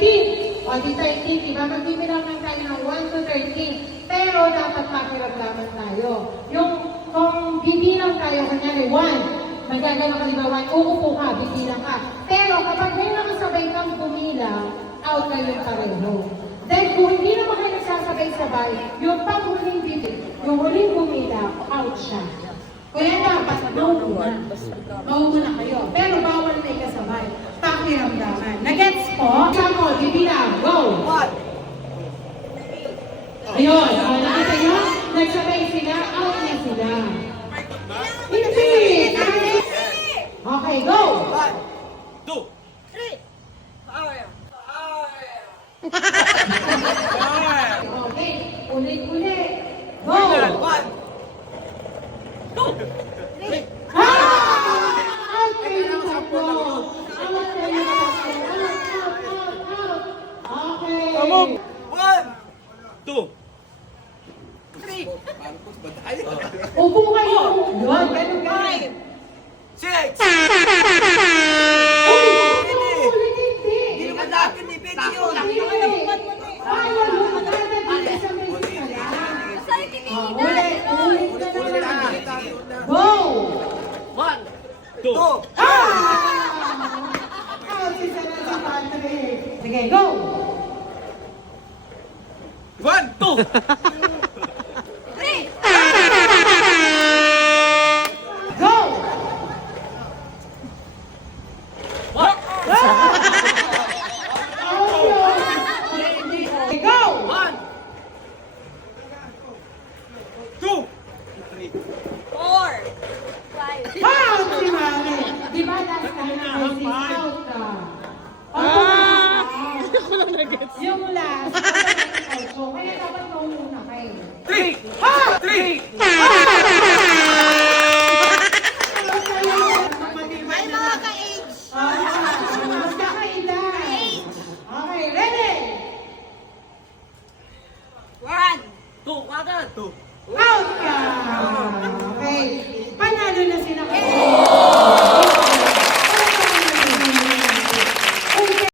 13. O, di 13, diba? Magbibilang lang tayo ng 1 to 13. Pero dapat pakiramdaman tayo. Yung, kung bibilang tayo, kanyari 1, magagano ka, diba? 1, uupo ka, bibilang ka. Pero kapag may nakasabay kang bumilang, out na yung pareho. Dahil kung hindi naman kayo nagsasabay-sabay, yung pang-huling bibig, yung huling bumilang, out siya. Kaya dapat mauna kayo. Pero bawal na ikasabay. Pakiramdaman. Nagets po? Kamo, bibilang. Go! What? Ayun. Nakita nyo? Nagsabay sila. Out na sila. Hindi. Okay, go! 1, 2, 3. Okay. Ulit-ulit. Go! 1, 2, 3. Out kayo tatlo. Out kayo tatlo. Out. Okay. 1, 2, 3. Upo kayo. Yun, ganun ka. 6. Ulit, hindi. Hindi naman natin ni Betty yun. Ayaw mo magdadagdag sa mesa ka lang. Ulit ka na. Go! 1, 2. Si Patrick. Sige, go! 1, 2. 3! Go! 1, Go! 1, 2, 3. 4, 5. Out si Mami! Di ba last time na may out ka? Yung last, so kaya dapat mauna kayo. 3. 3. May mga ka-age. Magkakaila. Okay, ready? 1. 2. Agad. 2. Out ka!